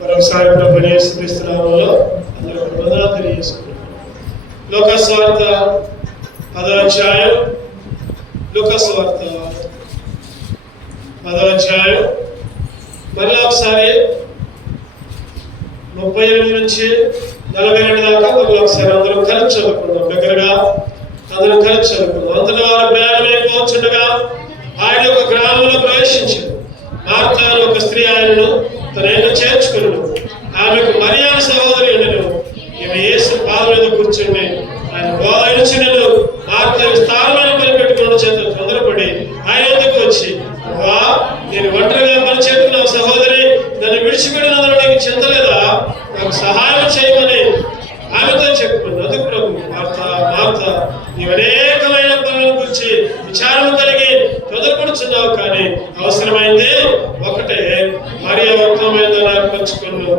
మరొకసారి ప్రభువైన యేసుక్రీస్తు నామములో అందరికీ వందనాలు తెలియజేస్తున్నాను. లూకా సువార్త 10వ అధ్యాయం, లూకా సువార్త 10వ అధ్యాయం మరలా ఒకసారి 38 నుంచి 42 దాకా మరలా ఒకసారి అందరం కలిసి చదువుకుందాం. దగ్గరగా అందరం కలిసి చదువుకుందాం. అంతటా వారు ప్రయాణమై పోచుండగా ఆయన ఒక గ్రామంలో ప్రవేశించారు. మార్త అనే ఒక స్త్రీ ఆయనను తన ఇంట చేర్చుకున్నాడు. ఆమెకు మరియా సహోదరి ఉండెను. ఈమె యేసు పాదం మీద కూర్చుని ఆయన బోధ వినుచుండెను. మార్త విస్తారమైన పని పెట్టుకున్న చేత తొందరపడి ఆయన వద్దకు వచ్చి, ప్రభువా, నేను ఒంటరిగా పని చేస్తున్నావు సహోదరి, నన్ను విడిచిపెట్టినందుకు నీకు చింత లేదా? నాకు సహాయం చేయమని ఆమెతో చెప్పుకుంది. అందుకు ప్రభు, మార్త నీవు అనేకమైన పనుల గురించి విచారం కలిగి తొందరపడుచున్నావు, కానీ అవసరమైంది ఒకటే. మరియ ఉత్తమమైనది నాకు పంచుకున్నాను,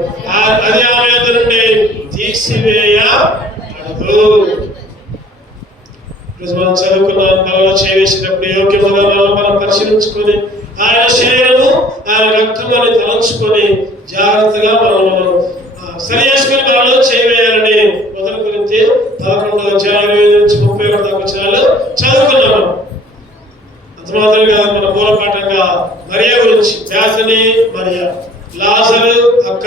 అది ఆమె యొద్ద నుండి తీసివేయబడదు. ఈరోజు మనం చదువుకున్న బలలో చేసినప్పుడు యోగ్యముగా మనం పరిశీలించుకొని ఆయన శరీరము ఆయన రక్తం అని తలంచుకొని జాగ్రత్తగా మనం సరి చేసుకుని బలలో చేయవేయాలని మొదలు గురించి 11వ అధ్యాయం 25 నుంచి 31 దాకా వచనాలు చదువుకున్నాము. అంత మాత్రమే కాదు, మన మూల పాఠంగా మరియ గురించి, బేతనీ మరియ, లాజరు అక్క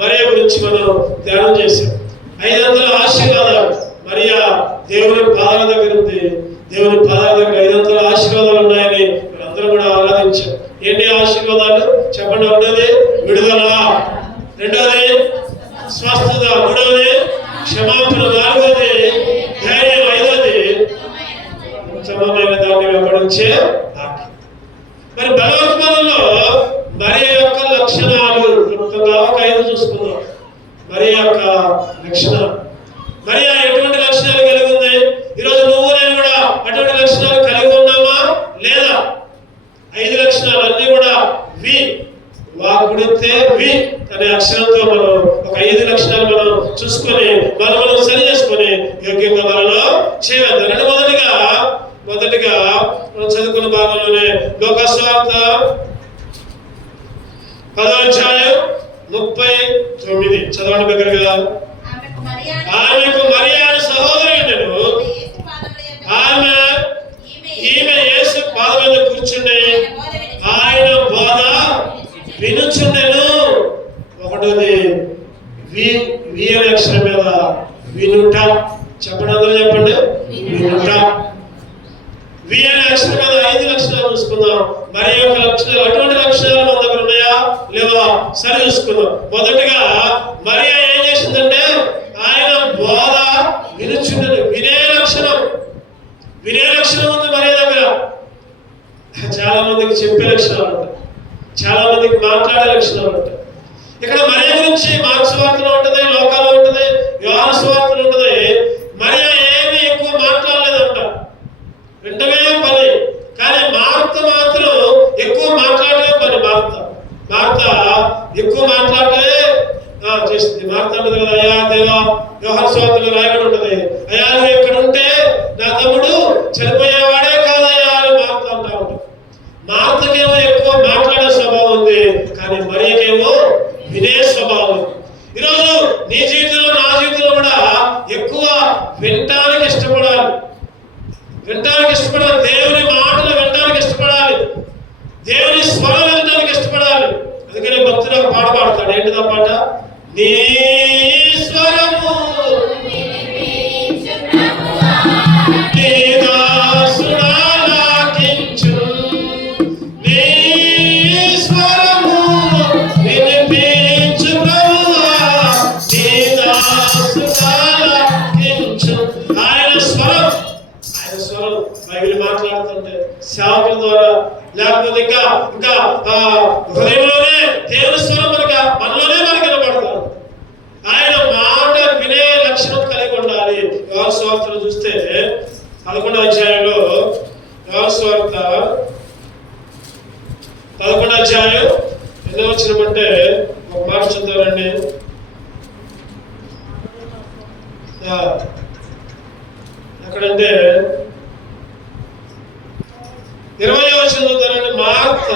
మరియ గురించి మనం ధ్యానం చేశాం. 500 ఆశీర్వాదాలు. మరియ దేవుని పాదాల దగ్గర ఉంది. దేవుని పాదాల దగ్గర 500 ఆశీర్వాదాలు ఉన్నాయని అందరూ కూడా ఆరాధించారు. ఏంటి ఆశీర్వాదాలు చెప్పండి? ఒకటోది విడుదల, రెండోది స్వస్థత, మూడవది క్షమాపణ, నాలుగోది ధైర్యం, ఐదోది ఉత్తమమైన దాన్ని వెంబడించే ఆజ్ఞ. మరి బలవర్తమానంలో మరియ యొక్క లక్షణాలు ఒక 5 చూసుకుందాం. మరియ యొక్క లక్షణాలు. మరియ ఎటువంటి లక్షణాలు కలిగి ఉంది? ఈరోజు నువ్వు నేను కూడా అటువంటి లక్షణాలు కలిగి ఉన్నామా లేదా? 5 లక్షణాలు అన్ని కూడా వి, వాకుడితే వి అనే అక్షరంతో మనం ఒక 5 లక్షణాలు మనం చూసుకొని మనం సరి చేసుకొని యోగ్యంగా మనలో చేయవద్దు. మొదటిగా మనం చదువుకున్న భాగంలోనే లూకా సువార్త 10వ అధ్యాయం 39 చదవండి దగ్గరగా. ఆమెకు మరియా అనే సహోదరి ఉండెను. ఈమె యేసు పాదం మీద కూర్చుండి ఆయన బోధ వినుచుండెను. ఒకటోది వి అనే అక్షరం మీద వినుట. చెప్పండి, అందరూ చెప్పండి, వినుట. వి అనే అక్షరం మీద 5 లక్షణాలు చూసుకుందాం. మరి యొక్క లక్షణాలు, అటువంటి లక్షణాలు మన దగ్గర ఉన్నాయా లేవా సరి చూసుకుందాం. మొదటిగా మరియా ఏం చేసిందంటే ఆయన బోధ వినుచుండెను. వినే లక్షణం ఉంది మరియా దగ్గర. చాలా మందికి చెప్పే లక్షణాలు ఉంటాయి, చాలా మందికి మాట్లాడే లక్షణాలు ఉంటాయి. ఇక్కడ మరియా గురించి మార్కు సువార్తలో ఉంటుంది, లోకాలో ఉంటుంది, యోహాను సువార్తలో ఉంటుంది. మరియా ఏమీ ఎక్కువ మాట్లాడలేదంట, వెంటనే పని. కానీ మార్త మాత్రం ఎక్కువ మాట్లాడే పని. మార్త ఎక్కువ మాట్లాడే చేసింది. మార్త అంటది కదా, అయ్యా దేవా, యోహాను సువార్తలో రాయబడి ఉంటుంది, అయ్యా నువ్వు ఎక్కడ ఉంటే నా తమ్ముడు చనిపోయేవాడే కాదయ్యా అని మార్త అంటా ఉంటుంది. మార్తకేమో ఎక్కువ మాట్లాడే స్వభావం ఉంది, కానీ మరియకేమో వినే స్వభావం. ఈరోజు నీ జీవితంలో నా జీవితంలో కూడా ఎక్కువ వినటానికి ఇష్టపడాలి. దేవుని మాటలు వినటానికి ఇష్టపడాలి. దేవుని స్వరం వినటానికి ఇష్టపడాలి. అందుకనే భక్తుడు ఒక పాట పాడతాడు. ఏంటిదా పాట? నీ స్వరము మాట్లాడుతుంటే సేవకుల ద్వారా, లేకపోతే ఇంకా హృదయంలోనే దేవుని స్వరం మనలోనే మనకి వినపడతాడు. ఆయన మాట వినే లక్షణం కలిగి ఉండాలి. యోహాను సువార్తలో చూస్తే 11వ అధ్యాయంలో, యోహాను సువార్త 11వ అధ్యాయం ఎన్నో వచ్చినమంటే ఒక మాట చూద్దామండి. ఎక్కడంటే 20వ వచనం చదువుతారండి. మార్త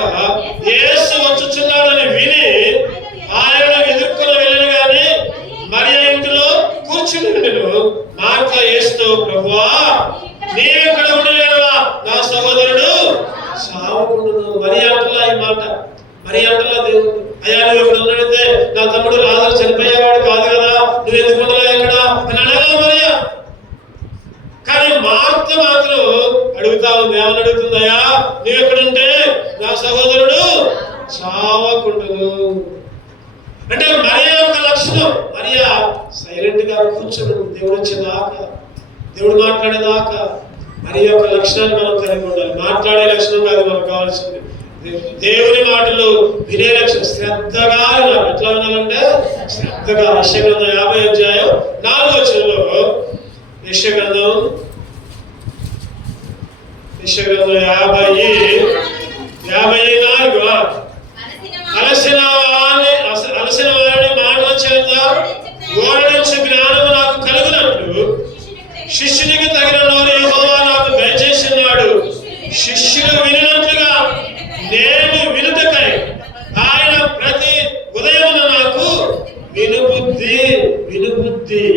యేసు వచ్చుచున్నాడని విని ఆయనను ఎదుర్కొ అని అంటలా దేవుడు. అయ్యా నువ్వు ఎక్కడ ఉన్నట్టయితే నా తమ్ముడు లాజరు చనిపోయేవాడు కాదు కదా, నువ్వు ఎందుకు ఉండలా ఎక్కడ అని అడగలా మరియా. కానీ మార్త మాత్రం అడుగుతా ఉంది. ఏమని అడుగుతుందయ్యా, నువ్వు ఎక్కడుంటే నా సహోదరుడు చావకుండును. అంటే మరియా యొక్క లక్షణం, మరియా సైలెంట్ గా కూర్చొని దేవుడు వచ్చేదాకా, దేవుడు మాట్లాడేదాకా మరియా యొక్క లక్షణాన్ని మనం కలిగి ఉండాలి. మాట్లాడే లక్షణం కాదు మనకు కావాల్సింది, దేవుని మాటలు వినే లక్షణం. శ్రద్ధగా వినాలి. ఎట్లా వినాలంటే శ్రద్ధగా. యెషయా గ్రంథం 50 అధ్యాయం 4వ వచనంలో, యెషయా గ్రంథం 50:54 అలసిన వారిని మాటల చేత ఓడించు జ్ఞానము నాకు కలుగునట్లు శిష్యునికి తగిన నోరు యెహోవా నాకు దయచేసినాడు. శిష్యులు వినినట్లుగా నేను వినుటకై ఆయన ప్రతి ఉదయమున నాకు వినుబుద్ధి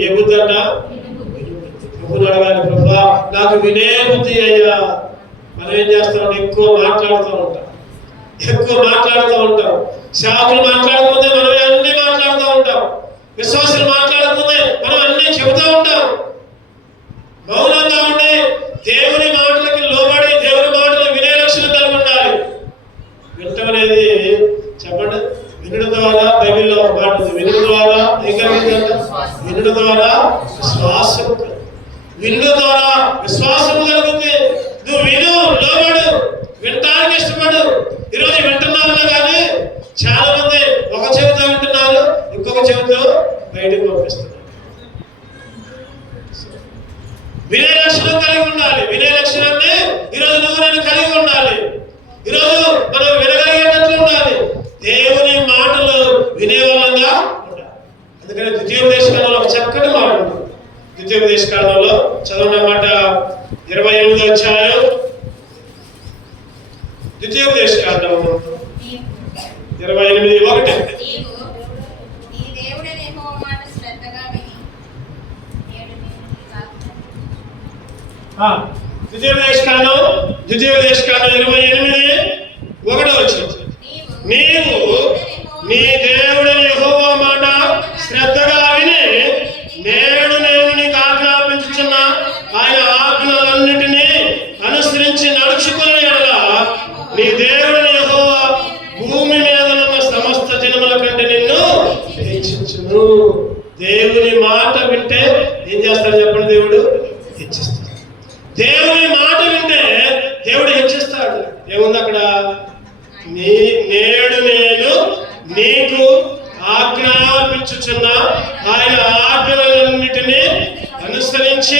ఎగుదట ప్రభుని అడగాలి. ప్రభువా నాకు వినే బుద్ధి అయ్యా. మనం ఏం చేస్తామంటే ఎక్కువ మాట్లాడుతూ ఉంటాం. సేవకులు మాట్లాడకముందే మనం అన్ని మాట్లాడుతూ ఉంటాం. విశ్వాసులు మాట్లాడకముందే మనం అన్ని చెబుతూ ఉంటాం. మౌనంగా ఉండి దేవుని మాటలకి లోబడి దేవుని మాటలు వినే లక్షణం కలిగి ఉండాలి. వినటం అనేది చెప్పండి, వినడం ద్వారా బైబిల్లో ఒక మాట ఉంది, వినడం ద్వారా వినడం ద్వారా విశ్వాసం, వినడం ద్వారా విశ్వాసం కలుగుతుంది. నువ్వు విను, లోబడు, వినటానికి ఇష్టపడు. ఈరోజు వింటున్నారన్నా కానీ చాలా మంది ఒక చెవితో వింటున్నారు, ఇంకొక చెవితో బయటకు పంపిస్తున్నారు. వినే లక్షణం కలిగి ఉండాలి. వినే లక్షణాన్ని ఈరోజు నువ్వు నేను కలిగి ఉండాలి. ఈరోజు మనం వినగలిగేటట్లు ఉండాలి. దేవుని మాటలు వినేవాళ్ళంగా ఉండాలి. అందుకని ద్వితీయోపదేశకాండంలో ఒక చక్కటి మాట ఉంది. ద్వితీయోపదేశకాండంలో చదవడం మాట 28వ అధ్యాయం, ద్వితీయోపదేశకాండం 28:1. ద్వితీయోపదేశకాండం 28:1 నీవు నీ దేవుడైన యెహోవా మాట శ్రద్ధగా విని నేడు నేను నీకు ఆజ్ఞాపించుచున్న ఆయన ఆజ్ఞలన్నిటినీ అనుసరించి నడుచుకుని ఎడల నీ దేవుడైన యెహోవా భూమి మీద ఉన్న సమస్త జనముల కంటే నిన్ను హెచ్చించును. దేవుని మాట వింటే ఏం చేస్తాడు చెప్పండి? దేవుడు హెచ్చిస్తాడు. దేవుని మాట వింటే దేవుడు హెచ్చిస్తాడు. ఏముంది అక్కడ? నేడు నేను నీకు ఆజ్ఞాపించుచున్న ఆయన ఆజ్ఞలన్నిటినీ అనుసరించి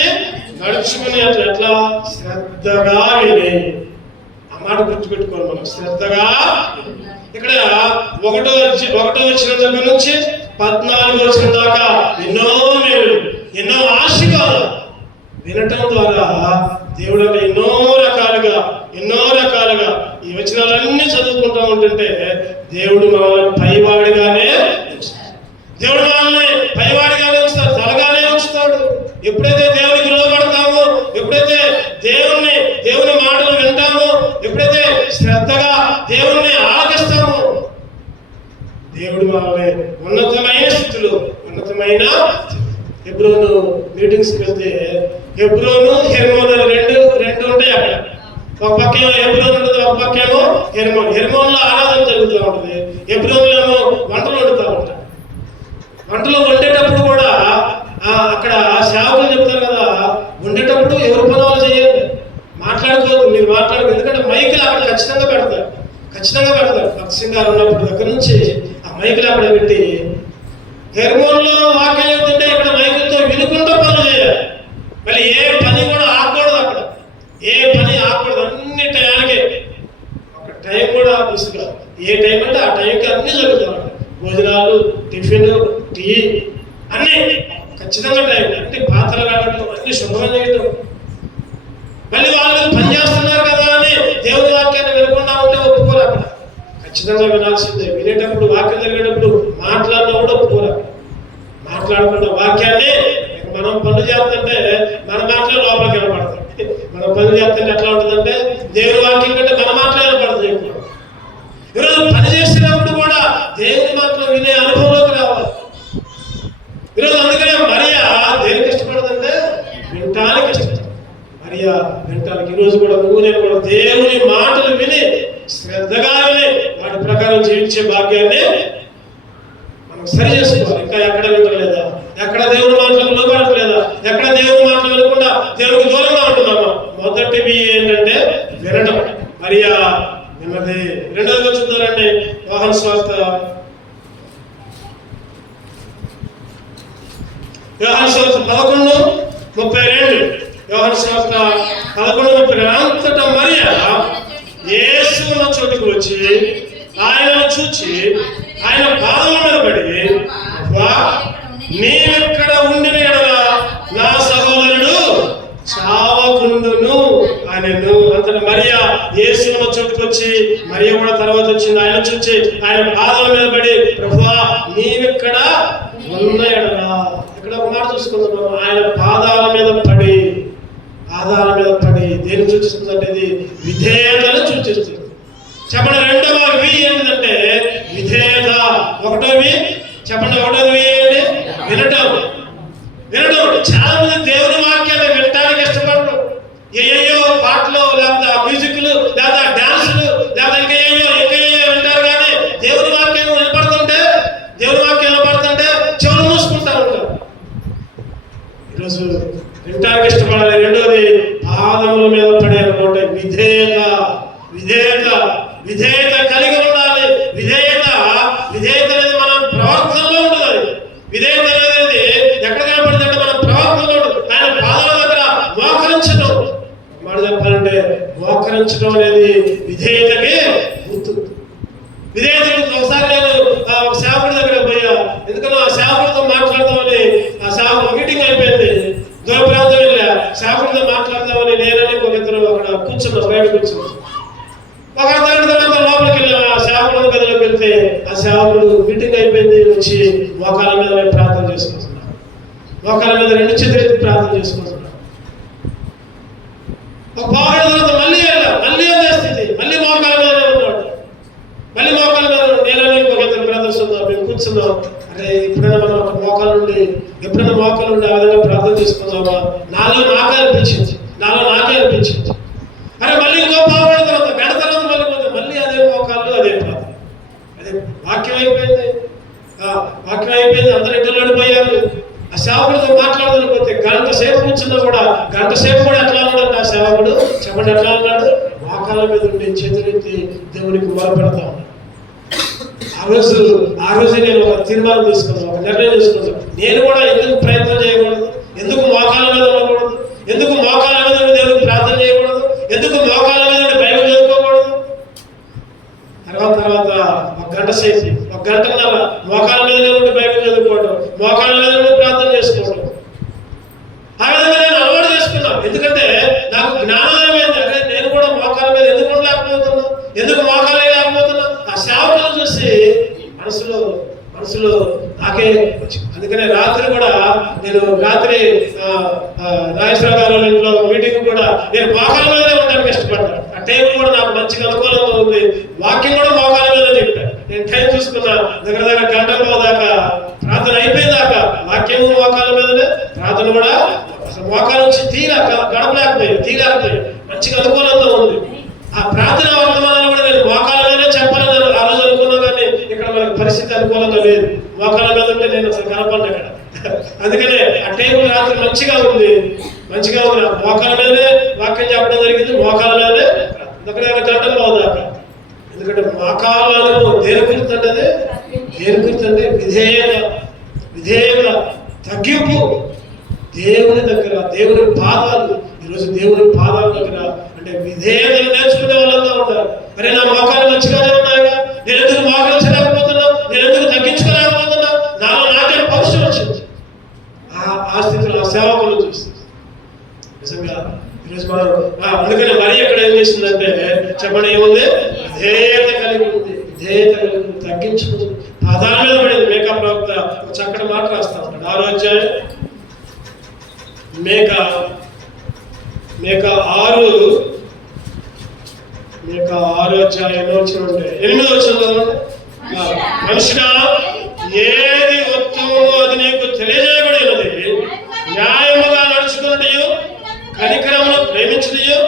నడుచుకుని ఎట్లా శ్రద్ధగా విని. ఆ మాట గుర్తుపెట్టుకోవాలి మనం, శ్రద్ధగా. ఇక్కడ 1వ వచనం దగ్గర నుంచి 14వ వచనం దాకా ఎన్నో మేలు, ఎన్నో ఆశీర్వాదాలు వినటం ద్వారా దేవుడు ఎన్నో రకాలుగా ఈ వచనాలన్నీ చదువుకుంటూ ఉంటుంటే దేవుడు మనల్ని పైవాడిగానే ఉంచుతాడు, తలగానే ఉంచుతాడు. ఎప్పుడైతే దేవునికి లోబడతామో, ఎప్పుడైతే దేవుని మాటలు వింటామో, ఎప్పుడైతే శ్రద్ధగా దేవుణ్ణి ఆలకిస్తామో, దేవుడు మనల్ని ఉన్నతమైన హెబ్రోను మీటింగ్స్కి వెళ్తే హెబ్రోను హెర్మోను రెండు ఉంటాయి అక్కడ. ఒక పక్కేమో హెబ్రోన్ ఉంటుంది, ఒక పక్కేమో హెర్మోన్. హెర్మోన్లో ఆరాధన జరుగుతూ ఉంటుంది, హెబ్రోన్లో ఏమో వంటలు వండుతూ ఉంటారు. వంటలు వండేటప్పుడు కూడా అక్కడ సేవకులు చెప్తారు కదా, వండేటప్పుడు ఎవరు పనులు చేయాలి, మాట్లాడుకోవద్దు, మీరు మాట్లాడదు. ఎందుకంటే మైకులు అక్కడ ఖచ్చితంగా పెడతారు. భక్సింగారు ఉన్నప్పుడు దగ్గర నుంచి ఆ మైకులు అక్కడ పెట్టి, హెర్మోన్లో వాక్యం చెప్తుంటే ఇక్కడ మైకులతో వినుకుంటూ పనులు చేయాలి. మళ్ళీ ఏ పని కూడా ఆగకూడదు, అక్కడ ఏ పని ఆగకూడదు. అన్ని టైంకే ఒక టైం కూడా మిస్ కాదు. ఏ టైం అంటే ఆ టైంకి అన్ని జరుగుతాయి. భోజనాలు, టిఫిన్, టీ అన్నీ ఖచ్చితంగా టైం. అన్ని పాత్రలు కావడం, అన్ని శుభ్రం చేయడం. మళ్ళీ వాళ్ళు పని చేస్తున్నారు కదా అని దేవుని వాక్యాన్ని వినకుండా ఉంటే ఒప్పుకోరు. అక్కడ ఖచ్చితంగా వినాల్సిందే. వినేటప్పుడు, వాక్యం జరిగేటప్పుడు మాట్లాడినా కూడా ఒప్పుకోరు. మాట్లాడకుండా వాక్యాన్ని మనం పనులు చేస్తుంటే మన మాటలే లోపలికి వినపడతాయి. మనం పనులు చేస్తుంటే ఎట్లా ఉంటుందంటే దేవుని వాక్యం కంటే మన మాటలే వినపడుతుంది. ఈరోజు పని చేస్తున్న ఈరోజు కూడా నువ్వు నేను కూడా దేవుని మాటలు విని శ్రద్ధగా విని వాటి ప్రకారం జీవించే భాగ్యాన్ని మనం సరి చేసుకోవాలి. ఇంకా ఎక్కడ వినలేదా? ఎక్కడ దేవుని మాటలకు లోబడట్లేదా? ఎక్కడ దేవుని మాటలు వినకుండా దేవునికి దూరంగా ఉంటున్నామా? మొదటివి ఏంటంటే వినడం. మరియా విన్నది. రెండోదిగా చూద్దారండి, యోహాను సువార్త 11:32. యోహాను సువార్త 11:32. అంతటా మరియా యేసు ఉన్న చోటుకు వచ్చి ఆయనను చూచి ఆయన పాదముల మీద పడి, నీవెక్కడ ఉండిన యెడల నా సహోదరుడు చావకుండును ఆయనను. అంతటా మరియా యేసు ఉన్న చోటుకు వచ్చి, మరియా కూడా తర్వాత వచ్చింది, ఆయన చూచి ఆయన పాదముల మీద పడి, ప్రభువా నీవెక్కడ ఉన్న యెడల. ఇక్కడ ఒక మాట చూసుకుంటున్నాం, ఆయన పాదాల మీద పడి, పాదాల మీద పడి దేన్ని సూచిస్తుందంటే ఇది విధేయతను సూచిస్తుంది. చెప్పండి, రెండవ వి ఏంటంటే విధేయత. ఒకటోవి చెప్పండి, ఒకటోవి ఏంటి? వినటం. వినటం. చాలా మంది దేవుని వాక్యాన్ని వినటానికి ఇష్టపడరు. ఏయో పాటలు, లేకపోతే మ్యూజిక్లు, లేకపోతే డాన్సులు, లేకపోతే ఇంకా వింటారు. కానీ దేవుని వాక్యం వినపడుతుంటే చెవులు మూసుకుంటారు ఉంటారు. ఈరోజు వినటానికి ఇష్టపడాలి. రెండోది పాదముల మీద పడే అనమాట విధేయత. విధేయత విధేయత కలిగి ఉండాలి. విధేయత అనేది మన ప్రవర్తనలో ఉంటుంది. విధేయత అనేది ఎక్కడ కనపడుతుందంటే మన ప్రవర్తనలో ఉంటుంది. ఆయన పాదాల దగ్గర మోకరించడం. మాట చెప్పాలంటే మోకరించడం అనేది విధేయతకి గుర్తు. విధేయత ఒకసారి నేను ఒక సేవకుడి దగ్గర పోయా. ఎందుకన్నా ఆ సేవకుడితో మాట్లాడదామని, ఆ సేవకు మీటింగ్ అయిపోయింది, దూర ప్రాంతం వెళ్ళా. సేవకుడితో మాట్లాడదామని నేనని ఒక ఇద్దరు అక్కడ కూర్చున్నా, బయట కూర్చున్నా. ఒక అర్ధగంట తర్వాత లోపలికి వెళ్ళాం. ఆ సేవకుడు గదిలోకి వెళ్తే ఆ సేవకుడు మీటింగ్ అయిపోయింది, వచ్చి మోకాల మీద ప్రార్థన చేసుకుంటున్నాడు. మోకాల మీద 2 చేతులు ప్రార్థన చేసుకుంటున్నాడు. ఒక పావుగంట తర్వాత మళ్ళీ అదే స్థితి, మళ్ళీ మోకాల మీద ఉన్నాడు. మళ్ళీ మోకాల మీద నేనని ఒక ఇద్దరు బ్రదర్స్ ఉన్నాం, మేము కూర్చున్నాం. అరే ఎప్పుడైనా మనం మోకాల నుండి ఆ విధంగా ప్రార్థన చేసుకున్నావా? నాకే అనిపించింది. అరే మళ్ళీ ఇంకో పావుగంట తర్వాత, గంట తర్వాత మళ్ళీ అదే మోకాళ్ళు, అదే ప్రార్థన. అదే వాక్యం అయిపోయింది. అందరూ ఇంట్లో నడిపోయారు. ఆ సేవకుడితో మాట్లాడకపోతే గంట సేపు కూర్చున్నా కూడా, గంట సేపు కూడా ఎట్లా ఉన్నాడు ఆ సేవకుడు? చెప్పండి, ఎట్లా ఉన్నాడు? మోకాళ్ళ మీద ఉండి చేతులెత్తి దేవునికి మొరపెడతా ఉన్నాడు. ఆ రోజు నేను ఒక తీర్మానం తీసుకున్నాను, ఒక నిర్ణయం తీసుకున్నాను. నేను కూడా ఎందుకు ప్రయత్నం చేయకూడదు? ఎందుకు మోకాళ్ళ మీద ఉండకూడదు? ఎందుకు మోకాళ్ళ మీద ఉండి దేవునికి ప్రార్థన చేయకూడదు? ఎందుకు మోకాళ్ళ మీద ఉండి బైబిల్ చదువుకోకూడదు? తర్వాత ఒక గంటన్నర మోకాళ్ళ మీద ఉండి బైబిల్ చదువుకోవడం, మోకాళ్ళ మీద ఉండి ప్రార్థన చేసుకోవడం. ఆ విధంగా నేను అలవాటు చేసుకున్నాను. ఎందుకంటే నాకు జ్ఞానోదయం ఏంటి అంటే, నేను కూడా మోకాళ్ళ మీద ఎందుకు ఉండలేకపోతున్నా, ఎందుకు మోకాళ్ళ లేకపోతున్నా? ఆ సేవకులను చూసి మనసులో నాకే వచ్చింది. అందుకనే రాత్రి కూడా నేను నాగేశ్వరరావు గారి ఇంట్లో మీటింగ్ కూడా నేను మోకాళ్ళ మీదనే ఉండడానికి ఇష్టపడ్డాను. ఆ టైం కూడా నాకు మంచిగా అనుకూలంగా ఉంది. వాక్యం కూడా మోకాళ్ళ మీద చెప్పాను. నేను టైం చూసుకున్నా, దగ్గర గంటల దాకా ప్రార్థన అయిపోయిందాకా వాక్యము మోకాళ్ళ మీదనే, ప్రార్థన కూడా అసలు మోకాళ్ళ నుంచి తీయలేకపోయాయి. మంచిగా అనుకూలంగా ఉంది. ఆ ప్రార్థన వర్తమానాలు కూడా నేను మోకాళ్ళ మీదనే చెప్పాలని ఆ రోజు అనుకున్నా. కానీ ఇక్కడ మనకు పరిస్థితి అనుకూలంగా లేదు. మోకాళ్ళ మీద ఉంటే నేను అసలు కనపడ్డా ఇక్కడ. అందుకనే ఆ టేబుల్ రాత్రి మంచిగా ఉంది. మోకాళ్ళ మీదనే వాక్యం చెప్పడం జరిగింది. మోకాళ్ళ మీదనే దగ్గర గంటలు దాకా. ఎందుకంటే మోకాళ్ళ అనుభవం దేని గుర్తుంటే విధేయత, తగ్గింపు. దేవుని దగ్గర, దేవుని పాదాలు, ఈరోజు దేవుని పాదాల దగ్గర అంటే విధేయతను నేర్చుకునే వాళ్ళంతా ఉంటారు. అరే నా మోకాలు మంచిగానే ఉన్నాయిగా, నేను ఎందుకు మోకరించలేకపోతున్నా, నేను ఎందుకు తగ్గించుకోలేకపోతున్నా, నాకే పౌరుషం వచ్చింది. ఆ స్థితిలో ఆ సేవకులు చూస్తుంది. నిజంగా ఈరోజు మనం అందుకని మరి ఎక్కడ ఏం చేస్తుందంటే చెప్పండి, ఏముంది? విధేయత కలిగి ఉంది. తగ్గించుకుంటుంది. పాదాల మీద పడింది. మేకా ప్రవక్త ఒక చక్కటి మాట రాస్తా ఉంటాడు. 6వ అధ్యాయం మేకా 6వ అధ్యాయంలో వచ్చినంటే 8వ వచనం మనుషుడా, ఏది ఉత్తమమో అది నీకు తెలియజేయబడినది. న్యాయముగా నడుచుకున్నట్టు, కనికరమును ప్రేమించుటయు,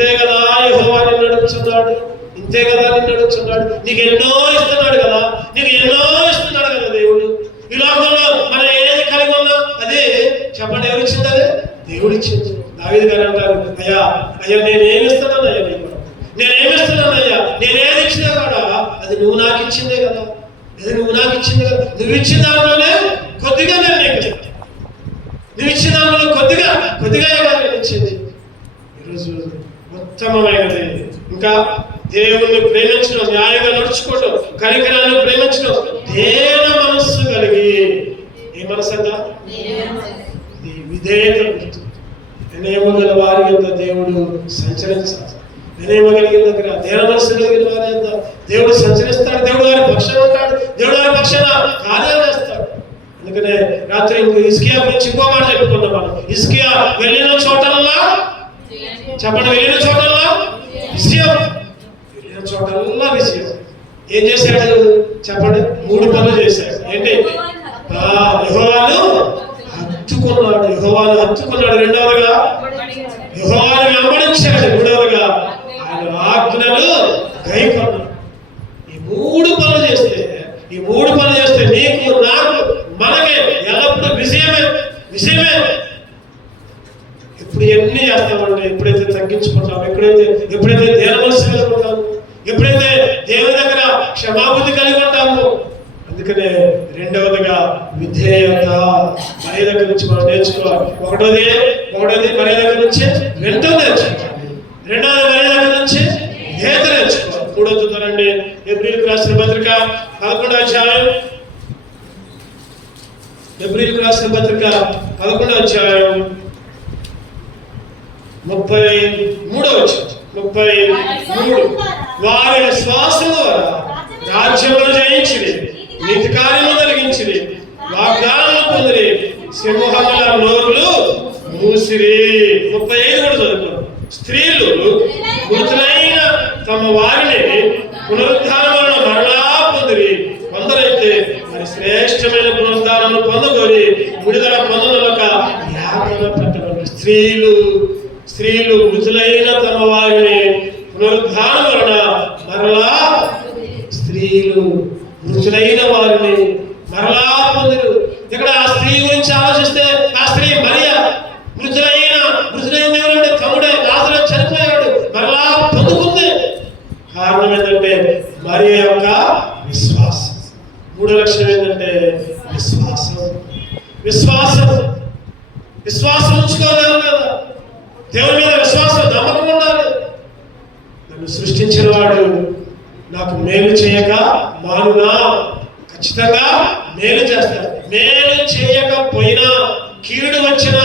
ఇంతే కదా యెహోవా నిన్ను నడుపుతున్నాడు, ఇంతే కదా నిన్ను నడుపుతున్నాడు. నీకు ఎన్నో ఇస్తున్నాడు కదా, నీకు ఎన్నో ఇస్తున్నాడు కదా దేవుడు. ఈ లోకంలో మనం ఏది కలిగి ఉన్నా అది చెప్పండి, ఎవరు ఇచ్చింది? అదే దేవుడు ఇచ్చింది. దావీదు గారు అంటారు, అయ్యా అయ్యా నేనేమి ఇస్తున్నానయ్యా, నేనేమిస్తున్నానయ్యా, నేనేది ఇచ్చినా కూడా అది నువ్వు నాకు ఇచ్చిందే కదా, అది నువ్వు నాకు ఇచ్చింది కదా. నువ్వు ఇచ్చిన దాంట్లోనే కొద్దిగా నేను నీకు ఇస్తాను, నువ్వు ఇచ్చిన దాంట్లో కొద్దిగా నేను ఇచ్చింది. ఈరోజు ఉత్తమమైనది ఇంకా దేవుణ్ణి ప్రేమించడం, న్యాయంగా నడుచుకోవడం, కనికరాన్ని ప్రేమించడం, దేన మనస్సు కలిగి. ఏ మనసంగా? విధేయత గుర్తు. వినయము గల వారి యొక్క దేవుడు సంచరించాలి. వినయము కలిగిన దగ్గర, దేన మనస్సు కలిగిన వారి యొక్క దేవుడు సంచరిస్తాడు. దేవుడు వారి పక్షాన ఉంటాడు, దేవుడు వారి పక్షాన కార్యాలు చేస్తాడు. అందుకనే రాత్రి హిజ్కియా గురించి ఇంకో మాట చెప్పుకున్నాం మనం. హిజ్కియా వెళ్ళిన చోటల్లా, చెప్పండి, వెళ్ళిన చోటల్లా విజయం, వెళ్ళిన చోటల్లా విజయం. ఏం చేశాడు చెప్పండి? 3 పనులు చేశాడు. ఏంటి? యెహోవాను హత్తుకున్నాడు. రెండవదిగా యెహోవాను వెంబడించాడు. మూడవదిగా ఆయన ఆజ్ఞలు గైకొన్నాడు. ఈ 3 పనులు చేస్తే నీకు, నాకు, మనకి ఎల్లప్పుడూ విజయమే. ఇప్పుడు ఎన్ని చేస్తామంటే, ఎప్పుడైతే తగ్గించుకుంటాం, ఎప్పుడైతే దేన మనసు కలిగి ఉంటాము, ఎప్పుడైతే దేవుని దగ్గర క్షమాబుద్ధి కలిగి ఉంటాము. అందుకనే రెండవదిగా విధేయత, మరి దగ్గర నుంచి మనం నేర్చుకోవాలి. ఒకటోది మరి దగ్గర నుంచి రెండోది నేర్చుకోవాలి. రెండవది మరి దగ్గర నుంచి విధేయత నేర్చుకోవాలి. మూడో చూద్దానండి, ఎబ్రీయులకు రాసిన పత్రిక 11వ అధ్యాయం. ఎబ్రీయులకు రాసిన పత్రిక 11వ అధ్యాయం 33వ వచనం. 33. వారి విశ్వాసము ద్వారా రాజ్యమును జయించిరి, నీతి కార్యములు జరిగించిరి, వాగ్దానములు పొందిరి, సింహముల నోరులు మూసిరి. 35 కూడా చదువుకున్నాం. స్త్రీలు మృతులైన తమ వారిని పునరుద్ధానం వలన మరలా పొందిరి, కొందరైతే మరి శ్రేష్టమైన పునరుద్ధానం పొందగోరి విడుదల పొందనొక యాతన పెట్టబడి. స్త్రీలు మృతులైన తమ వారిని పునరుద్ధానం వలన మరలా, స్త్రీలు మృతులైన వారిని మరలా పొందిరు. ఇక్కడ ఆ స్త్రీ గురించి ఆలోచిస్తే, ఆ స్త్రీ మరియా మృతులైన ఎవరంటే తమ్ముడే లాజరు చనిపోయాడు, మరలా పొందుకుంది. కారణం ఏంటంటే మరియ యొక్క విశ్వాసం. 3వ లక్షణం ఏంటంటే విశ్వాసం ఉంచుకోలేదు కదా. దేవుని మీద విశ్వాసం, నమ్మకం ఉండాలి. నన్ను సృష్టించిన వాడు నాకు మేలు చేయక మానునా? ఖచ్చితంగా మేలు చేస్తాడు. మేలు చేయకపోయినా, కీడు వచ్చినా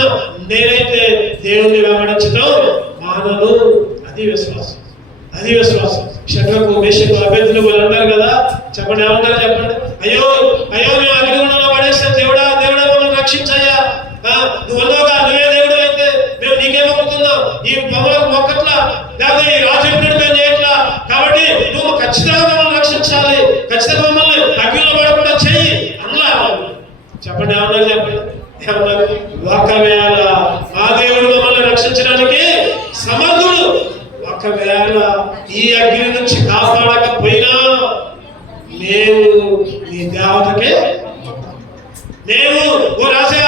నేనైతే దేవుణ్ణి వెంబడించడం మానను. అది విశ్వాసం. శత్రుకు, మేషకు, అభ్యర్థులు అంటారు కదా. చెప్పండి, ఏమంటారు చెప్పండి? అయ్యో మేము అగ్నిగుండంలో పడేస్తాం, దేవుడా మమ్మల్ని రక్షించయ్యా, నువ్వు అన్నావుగా, నువ్వే దేవుడు అయితే మేము నీకే మొక్కుతున్నాం, ఈ బొమ్మలకు మొక్కట్లా, లేకపోతే ఈ రాజు చెప్పినట్టు మేము చేయట్లా, కాబట్టి నువ్వు ఖచ్చితంగా మమ్మల్ని రక్షించాలి, ఖచ్చితంగా మమ్మల్ని అగ్నిలో పడకుండా చెయ్యి అన్నా. చెప్పండి, ఏమన్నారు చెప్పండి? ఏమన్నారు? ఒకవేళ ఆ దేవుడు మమ్మల్ని రక్షించడానికి సమర్థుడు, ఒకవేళ ఈ అగ్ని నుంచి కాపాడకపోయినా నేను నీ దేవతకే, నేను ఓ రాజా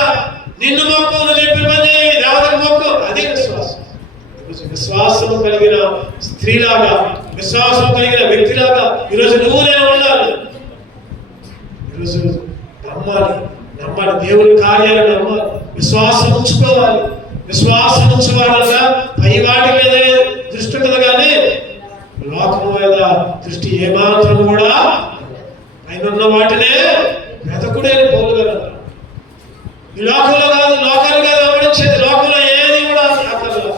నిన్ను మొక్కు, నువ్వు చెప్పిన పని చేయి, దేవతకు మొక్కు. అదే విశ్వాసం కలిగిన స్త్రీలాగా, విశ్వాసం కలిగిన వ్యక్తిలాగా ఈరోజు నువ్వు నేను ఉండాలి. ఈరోజు నమ్మాలి, దేవుని కార్యాలను నమ్మాలి, విశ్వాసం ఉంచుకోవాలి. విశ్వాసం ఉంచుకోవాలన్నా పై వాటి మీద దృష్టి ఉంటుంది, కానీ లోకం మీద దృష్టి ఏమాత్రం కూడా. పైన వాటినే వెతకుడే పౌలు గారు అంటారు. ఈ లోకంలో కాదు, లోకాలు కాదు వెంబడించేది, లోకంలో ఏది కూడా అక్కర్లేదు.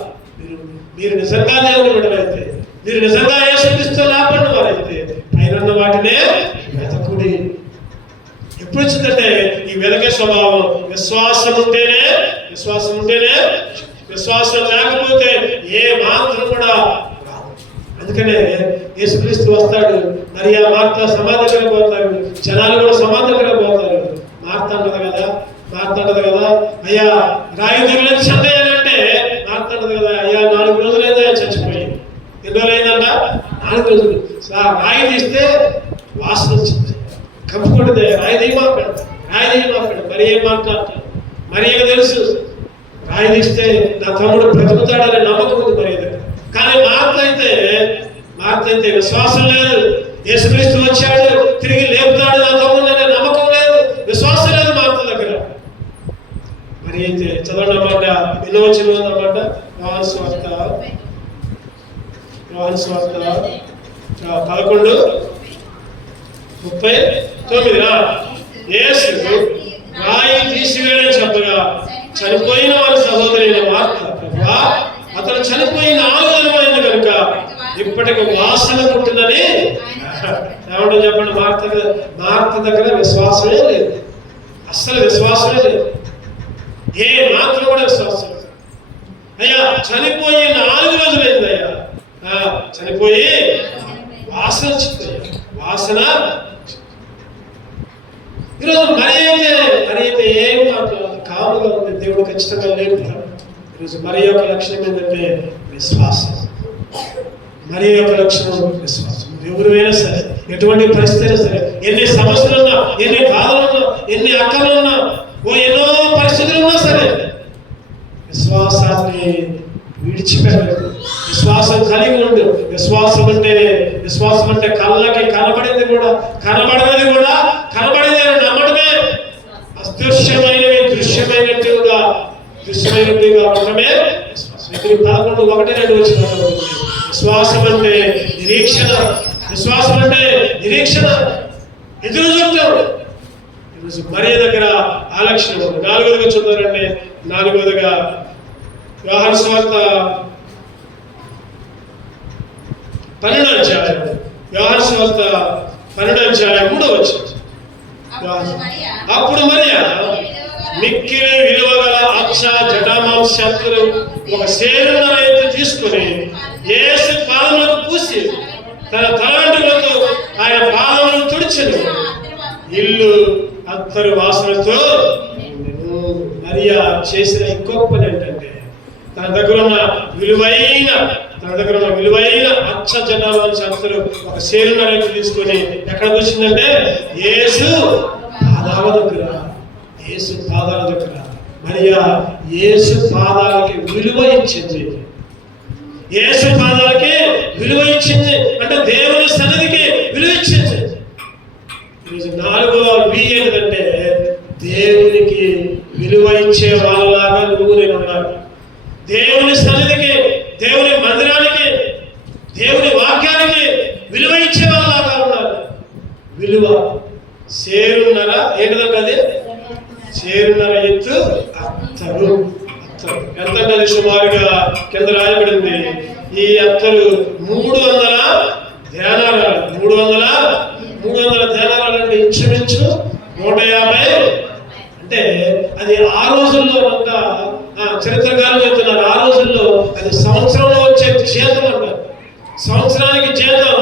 మీరు నిజంగా దేవుని విడలైతే, మీరు నిజంగా యేసుక్రీస్తు లాభపడిన వారైతే పైన వాటినే వెతకుడి. ఎప్పుడు వచ్చిందంటే ఈ వెతకే స్వభావం. విశ్వాసం ఉంటేనే, విశ్వాసం లేకపోతే ఏ మాత్రం కూడా. అందుకనే యేసుక్రీస్తు వస్తాడు, మరియా మార్తా సమాధి దగ్గర పోతాడు, జనాలు కూడా సమాధి దగ్గర పోతారు. మార్తా అంటది కదా, అయ్యా రాయి తగిలించండి అని అంటే మార్తా అంటది కదా, అయ్యా 4 రోజులైందా చచ్చిపోయి, 4 రోజులు రాయి తీస్తే వాసన వచ్చింది, కప్పుకుంటుంది. రాయి తీయమాకండి, మరి ఏం మాట్లాడతాడు? మరి ఏం తెలుసు రాయి తీస్తే నా తమ్ముడు బ్రతుకుతాడనే నమ్మకం ఉంది మరి దగ్గర. కానీ మార్త అయితే విశ్వాసం లేదు. యేసుక్రీస్తు వచ్చాడు, తిరిగి లేపుతాడు నా తమ్ముడు అనే నమ్మకం లేదు, విశ్వాసం లేదు మార్త దగ్గర. మరి అయితే చదవండి అన్నమాట, ఎన్నో వచ్చిన అన్నమాట. యోహాను సువార్త 11:39. యేసు రాయి తీసివేయని చెప్పగా చనిపోయిన వారి సహోదరి మార్త, ప్రభువా అతను చనిపోయి 4 దినమైంది కనుక ఇప్పటికి వాసన పుట్టిందని ఏమంటే చెప్పండి. మార్త దగ్గర విశ్వాసమే లేదు, అస్సలు విశ్వాసమే లేదు, ఏ మాత్రం కూడా విశ్వాసం లేదు. అయ్యా చనిపోయి 4 రోజులైంది అయ్యా, చనిపోయి వాసన వచ్చింది, వాసన. ఈరోజు మరి అయితే ఏం మాట్లాడాలి, కాముగా ఉంది, దేవుడు ఖచ్చితంగా లేపుతాడు. ఈరోజు మరి యొక్క లక్షణం ఏంటంటే విశ్వాసం. మరి యొక్క లక్షణం విశ్వాసం. ఎవరైనా సరే, ఎటువంటి పరిస్థితి అయినా సరే, ఎన్ని సమస్యలున్నా, ఎన్ని బాధలున్నా, ఎన్ని అక్కలున్నా, ఎన్నో పరిస్థితులు ఉన్నా సరే విశ్వాసాన్ని విడిచిపెట్టదు. విశ్వాసం కలిగి ఉండు. విశ్వాసం అంటే కళ్ళకి కనబడేది కూడా, కనబడేది నమ్మడమే. అదృశ్యమైనవి దృశ్యమైనట్టుగా ఉండటమే విశ్వాసం. 11:1-2 వచ్చిన విశ్వాసం అంటే నిరీక్షణ, ఎదురు చూడటం. ఈరోజు మరియ దగ్గర ఆ లక్షణం ఉంది. 4వదిగా చూద్దారంటే, 4వదిగా యోహాను సువార్త 12:3. అప్పుడు మరియ మిక్కిలి విలువగల అక్ష జటామాంశాలు ఒక సేరున్నర ఎత్తు తీసుకుని యేసు పాదములకు పూసి తన తల వెంట్రుకలతో ఆయన పాదములను తుడిచెను. ఇల్లు అత్తరు వాసనతో. మరియ చేసిన ఇంకొక పని ఏంటంటే, తన దగ్గర ఉన్న విలువైన అక్ష జటామాంశాలు ఒక సేరున్నర ఎత్తు తీసుకొని ఎక్కడ పూసిందంటే యేసు పాదాల దగ్గర. మరియా యేసు పాదాలకి విలువ ఇచ్చింది. అంటే దేవుని సన్నిధికి విలువ ఇచ్చింది. ఈరోజు 4వ వి ఏంటంటే, దేవునికి విలువ ఇచ్చే వాళ్ళలాగా నువ్వు నేను ఉండాలి. దేవుని సన్నిధికి, దేవుని మందిరానికి, దేవుని వాక్యానికి విలువ ఇచ్చే వాళ్ళలాగా ఉండాలి. విలువ సేరున్నర ఏంటంటే, అది సేరున్నర ఎత్తు అత్తరు. ఎంతంటే అది సుమారుగా కింద రాయబడింది. ఈ అత్తరు 300 ధ్యానారాలు. 300 ధ్యానారాలు అంటే ఇంచుమించు 150. అంటే అది ఆ రోజుల్లో అంతా చరిత్రకారులు చెప్తున్నారు, ఆ రోజుల్లో అది సంవత్సరంలో వచ్చే జీతం అంటారు. సంవత్సరానికి జీతం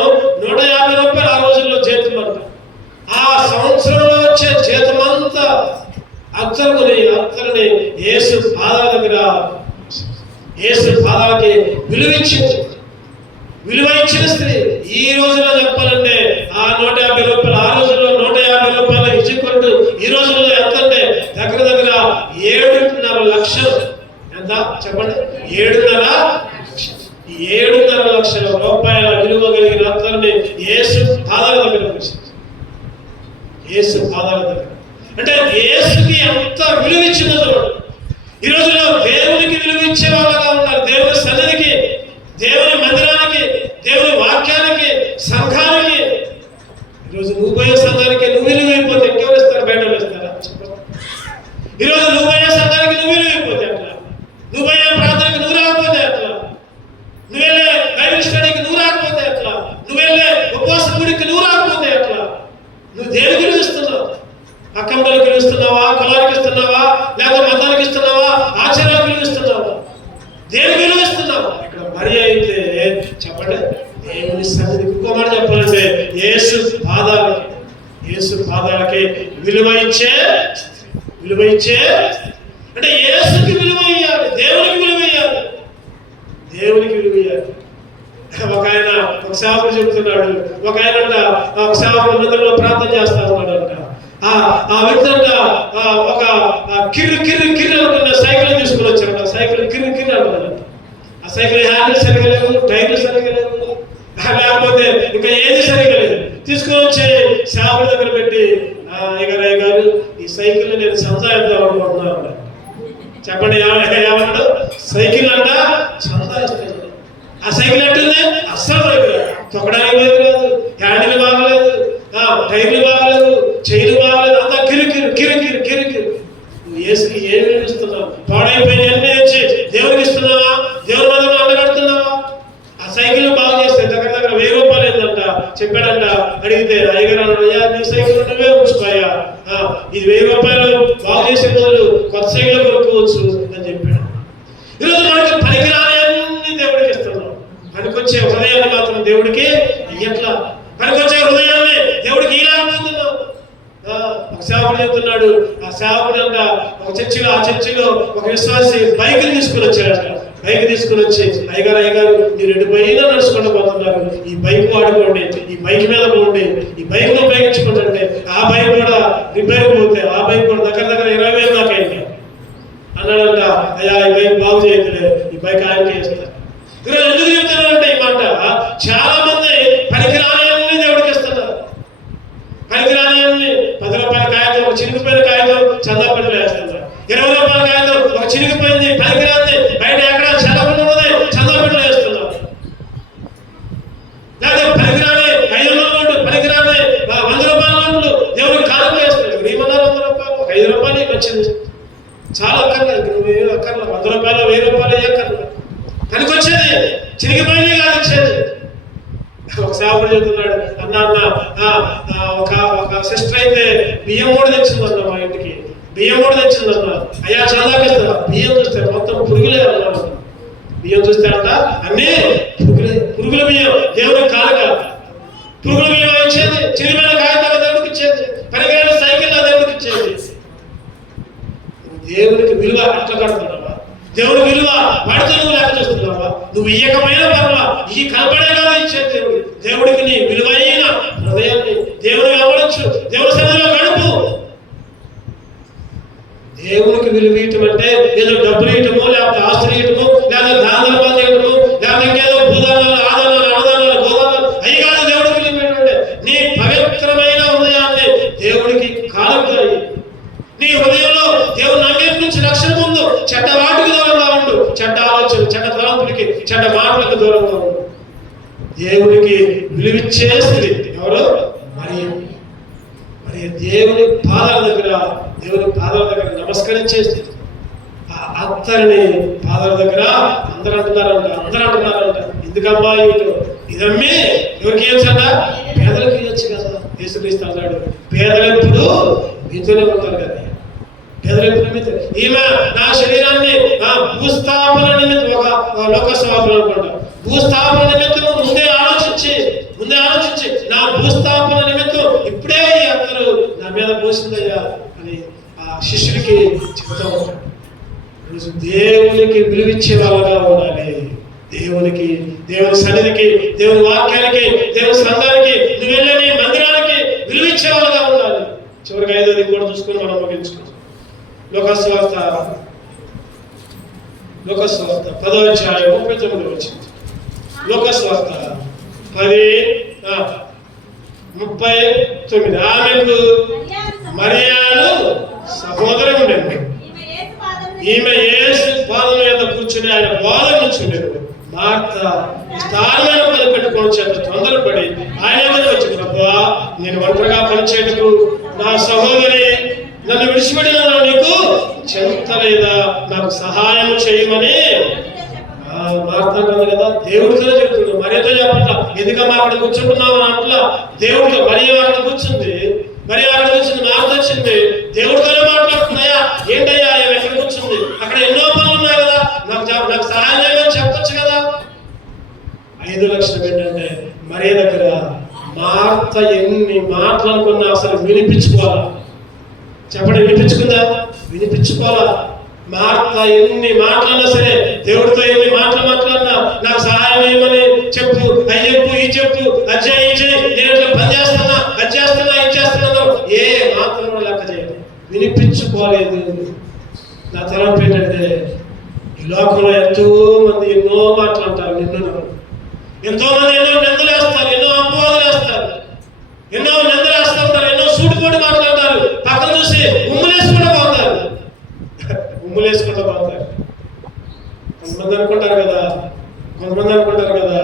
150 రూపాయలు ఆ రోజుల్లో జీతం అంటారు. ఆ సంవత్సరంలో వచ్చే జీతమంతా అత్తరుని యేసు పాదాల దగ్గర, యేసు పాదాలకి విలువ ఇచ్చిన స్త్రీ. ఈ రోజుల్లో చెప్పాలంటే ఆ 150 రూపాయలు, ఆ రోజుల్లో 150 రూపాయలు ఇచ్చుకుంటూ ఈ రోజుల్లో ఎంత అంటే దగ్గర 7.5 లక్షలు. ఎంత చెప్పండి? 7.5 లక్షల రూపాయల విలువ కలిగిన అత్తరుని యేసు పాదాల దగ్గర కూర్చుంది. అంటే యేసుకి ఎంత విలువ ఇచ్చినదో. ఈ రోజుల్లో దేవునికి విలువ ఇచ్చే వాళ్ళగా ఉన్నారు. దేవుని సన్నిధికి, దేవుని మందిరానికి, దేవుని వాక్యానికి, సంఘానికి. ఈరోజు నువ్వు పోయే సంఘానికి నువ్వు విలువ అయిపోతే ఇంకెవరు ఇస్తారు? బయట వేస్తారా? ఈరోజు నువ్వు పోయే సంఘానికి నువ్వు విలువ అయిపోతే అట్లా, నువ్వు పోయే ప్రార్థనకి నువ్వు రాకపోతే అట్లా, నువ్వు వెళ్ళే బైబిల్ స్టడీకి నువ్వు రాకపోతే అట్లా, నువ్వు వెళ్ళే ఉపవాస గుడికి నువ్వు రాకపోతే అట్లా. నువ్వు దేని విలువ ఇస్తున్నావు? అక్కమ్మలకు విలువ ఇస్తున్నావా? కులానికి ఇస్తున్నావా? లేదా మతానికి ఇస్తున్నావా? ఆచారాలకు విలువ ఇస్తున్నావా? దేని విలువ ఇస్తున్నావు? ఇక్కడ మరి అయితే చెప్పండి, దేవుని సన్నిధికి. ఇంకో మాట చెప్పాలంటే యేసు పాదాలకి విలువ ఇచ్చే అంటే యేసుకి విలువ ఇయ్యాలి, దేవునికి విలువ ఇయ్యాలి. ఒక ఆయన ఒక సేవకుడు చెప్తున్నాడు, ఒక ఆయన ఒక సేవకుడు మందిరంలో ప్రార్థన చేస్తా ఉన్నాడంట. ఆ వ్యక్తి అంట ఒక కిర్రు అనుకున్న సైకిల్ తీసుకుని వచ్చాడు. సైకిల్ కిర్రు అంటున్నాడు. ఆ సైకిల్ హ్యాండిల్ సరిగా లేవు, టైర్లు సరిగా లేవు, లేకపోతే ఇంకా ఏది సరిగా లేదు. తీసుకొని వచ్చి సేవకుడి దగ్గర పెట్టి, అయ్యగారు గారు ఈ సైకిల్ నేను సంతా ఇద్దాం అనుకుంటున్నాను. చెప్పండి ఏమన్నాడు? సైకిల్ అంట సంతా ఇస్తాను. ఆ సైకిల్ ఎట్టుంది? అస్సలు సైకిల్ తొక్కడానికి లేదు, హ్యాండిల్ బాగలేదు, టైర్లు బాగలేదు, చైలు బాగలేదు, అంతా కిరు. ఏసుకి ఏం వినిపిస్తున్నావు? పాడైపోయిన అన్నీ తెచ్చి దేవుడికి ఇస్తున్నావా? దేవుడి మీద అండగడుతున్నావా? ఆ సైకిల్ బాగు చేస్తే దగ్గర 1000 రూపాయలు ఏంటంట చెప్పాడంట. అడిగితే అయ్యగారు అన్నాడు, అయ్యా నీ సైకిల్ నువ్వే ఉంచుకోయా, ఇది 1000 రూపాయలు బాగు చేసే రోజు కొత్త సైకిల్ కొనుక్కోవచ్చు అని చెప్పాడు. ఈరోజు మనకి పనికిరాని అన్ని దేవుడికి ఇస్తున్నాం. పనికొచ్చే హృదయాన్ని మాత్రం దేవుడికి ఎట్లా? పనికొచ్చే హృదయాన్ని దేవుడికి ఇలా అనుకుంటున్నాం. ఒక సేవకుడు చెప్తున్నాడు, ఆ సేవకుడు అంట ఒక చర్చిలో ఒక విశ్వాసి బైక్ తీసుకుని వచ్చాడంట. బైక్ తీసుకుని వచ్చి, అయ్యగారు మీరు 2 పైన నడుచుకుంటూ పోతున్నారు, ఈ బైక్ వాడుకోండి, ఈ బైక్ మీద పోండి, ఈ బైక్ లో ఉపయోగించుకుంటుంటే ఆ బైక్ కూడా రిపేర్ పోతే ఆ బైక్ కూడా దగ్గర 20,000 దాకా అయింది అన్నాడంట. అయ్యా ఈ బైక్ బాగు చేయట్లే, ఈ బైక్ ఆయనకి ఇస్తారు. ఈరోజు ఎందుకు చెప్తున్నారంటే ఈ మాట, చాలా మంది పనికిరాని అన్ని దేవుడికి ఇస్తున్నారు. పనికిరాని అన్ని 10 రూపాయల కాగితం, ఒక చిరిగిపోయిన కాగితం చందా పెట్టి వేస్తున్నారు. 20 రూపాయల కాగితం ఒక చిరిగిపోయింది పనికిరాంది బయట ఎక్కడ చదవకుండా ఉన్నది చందా పెట్టి వేస్తున్నారు. లేదా పనికిరాని 500 నోట్లు, పనికిరాని 100 రూపాయల నోట్లు దేవుడికి కానుక వేస్తున్నారు. ఏమన్నారు? 100 రూపాయలు, ఒక 5 రూపాయలు వచ్చింది చాలా అక్కర్లేదు. నువ్వు అక్కర్ల 100 రూపాయలు 1000 రూపాయలు అక్కర్లేదు. పనికొచ్చేది చిరిగిపోయింది కాదు ఇచ్చేది. ఒక సేవకుడు చెప్తున్నాడు, ఒక సిస్టర్ అయితే బియ్యం కూడా తెచ్చిందన్న మా ఇంటికి, బియ్యం కూడా తెచ్చిందన్న. అయ్యా చందాకి ఇస్తా, బియ్యం చూస్తే మొత్తం పురుగులే అన్నాడు. బియ్యం చూస్తే అంట అన్నీ పురుగుల బియ్యం, దేవుడికి కానుక. పురుగుల బియ్యం ఇచ్చేది, చిరిగిపోయిన కాగితాలు దేవుడికి ఇచ్చేది, పనికిరాని సైకిల్ దేవుడికి ఇచ్చేది. దేవునికి విలువ అట్లా కడుతున్నావా? దేవుడి విలువ వాడితో నువ్వు లెక్క చేస్తున్నావా? నువ్వు ఇయ్యకపోయినా పర్వా, ఈ కనపడేలా ఇచ్చేది దేవుడు. దేవుడికి నీ విలువైన హృదయాన్ని దేవుడు అవ్వచ్చు, దేవుడి సన్నిధిలో గడుపు. దేవునికి విలువ ఇయటం అంటే ఏదో డబ్బులు ఇయటము, లేకపోతే ఆస్తులు ఇయటము, లేదా దానాలు చేయటము, లేకపోతే ఇంకేదో భూదానాలు, ఆదానాలు, అన్నదానాలు, గోదానాలు అవి కాదు. దేవుడికి విలువ ఏంటంటే నీ పవిత్రమైన హృదయాన్ని దేవుడికి కానుకయి. నీ హృదయంలో దేవుని అన్నిటి నుంచి రక్షణ ముందు చెడ్డ వాటికి దూరంగా ఉండు, చెడ్డ ఆలోచన, చెడ్డ తలంపులకి, చెడ్డ మాటలకు దూరంగా ఉండు. దేవునికి విలువిచ్చే స్త్రీ ఎవరు? మరి దేవుని పాదాల దగ్గర నమస్కరించే స్త్రీ. ఆ అత్తరిని పాదాల దగ్గర అందరూ అంటున్నారంట ఎందుకమ్మా ఇదమ్మి ఎవరికి ఇవ్వచ్చంట? పేదలకు ఇవ్వచ్చు కదా. యేసుక్రీస్తు అన్నాడు, పేదలు ఎప్పుడు మీతోనే ఉంటారు కదా. ఈమె నా శరీరాన్ని భూస్థాపన నిమిత్తం, ఒక లోకస్వాపులు అనుకుంటా, భూస్థాపన నిమిత్తం ముందే ఆలోచించి నా భూస్థాపన నిమిత్తం ఇప్పుడే అందరూ నా మీద పోసిందయ్యా అని ఆ శిష్యుడికి చెప్తా ఉంటాడు. ఈరోజు దేవునికి విలువిచ్చే వాళ్ళగా ఉండాలి. దేవుని సన్నిధికి, దేవుని వాక్యానికి, దేవుని సంఘానికి, నువ్వు వెళ్ళని మందిరానికి విలువిచ్చే వాళ్ళగా ఉండాలి. చివరికి 5వ కూడా చూసుకొని మనం ముగించుకుంటాం. లోకస్వార్త 10వ అధ్యాయం 39 వచ్చింది. లోకస్వార్త 10:39. ఆమెకు మరియాను సహోదరి ఉండేది. ఈమె యేసు పాదం మీద కూర్చుని ఆయన బోధన నుంచుండేది. మార్త స్థానమైన పని పెట్టుకోవడం చేత తొందరపడి ఆయన దగ్గర వచ్చి, ప్రభువా నేను ఒంటరిగా పనిచేయటకు నా సహోదరి నన్ను విడిచిపెట్టిన నీకు చింత లేదా, నాకు సహాయం చేయమని మాట్లాడుతుంది కదా. దేవుడితో చెప్తుంది, మరియతో చెప్పట్లా. ఎందుకమ్మా అక్కడ కూర్చుంటున్నావు అని అట్లా. దేవుడితో మరియ అక్కడ కూర్చుంది, మార్త వచ్చింది, దేవుడితోనే మాట్లాడుతున్నాయా? ఏంటయ్యా ఎక్కడ కూర్చుంది? అక్కడ ఎన్నో పనులు ఉన్నాయి కదా, నాకు సహాయం చేయమని చెప్పొచ్చు కదా. 5 లక్షలు ఏంటంటే మరియ దగ్గర మార్త ఎన్ని మాటలు అనుకున్నా అసలు వినిపించుకోవాలా? చెప్పండి, వినిపించుకుందా? వినిపించుకోవాలా? మార్త ఎన్ని మాటలన్నా సరే, దేవుడితో ఎన్ని మాటలు మాట్లాడినా నాకు సహాయం ఏమని చెప్పు, అవి చెప్పు, ఈ చెప్పు, అజ్జాయి నేను ఇట్లా పని చేస్తున్నా, అది చేస్తున్నా, ఇది చేస్తున్నా, ఏ మాత్రం లెక్క చేయాలి, వినిపించుకోలేదు. నా తలంపు ఏంటంటే, ఈ లోకంలో ఎంతో మంది ఎన్నో మాటలు అంటారు, ఎంతో మంది ఎన్నో నిందలు వేస్తారు, ఎన్నో అపవాదులు వేస్తారు, ఎన్నో నిందలు వేస్తూ ఉంటారు, ఎన్నో సూటిపోటు మాట్లాడతారు, పక్కన చూసి ఉమ్ములేసుకుంటూ పోతారు. కొంతమంది అనుకుంటారు కదా,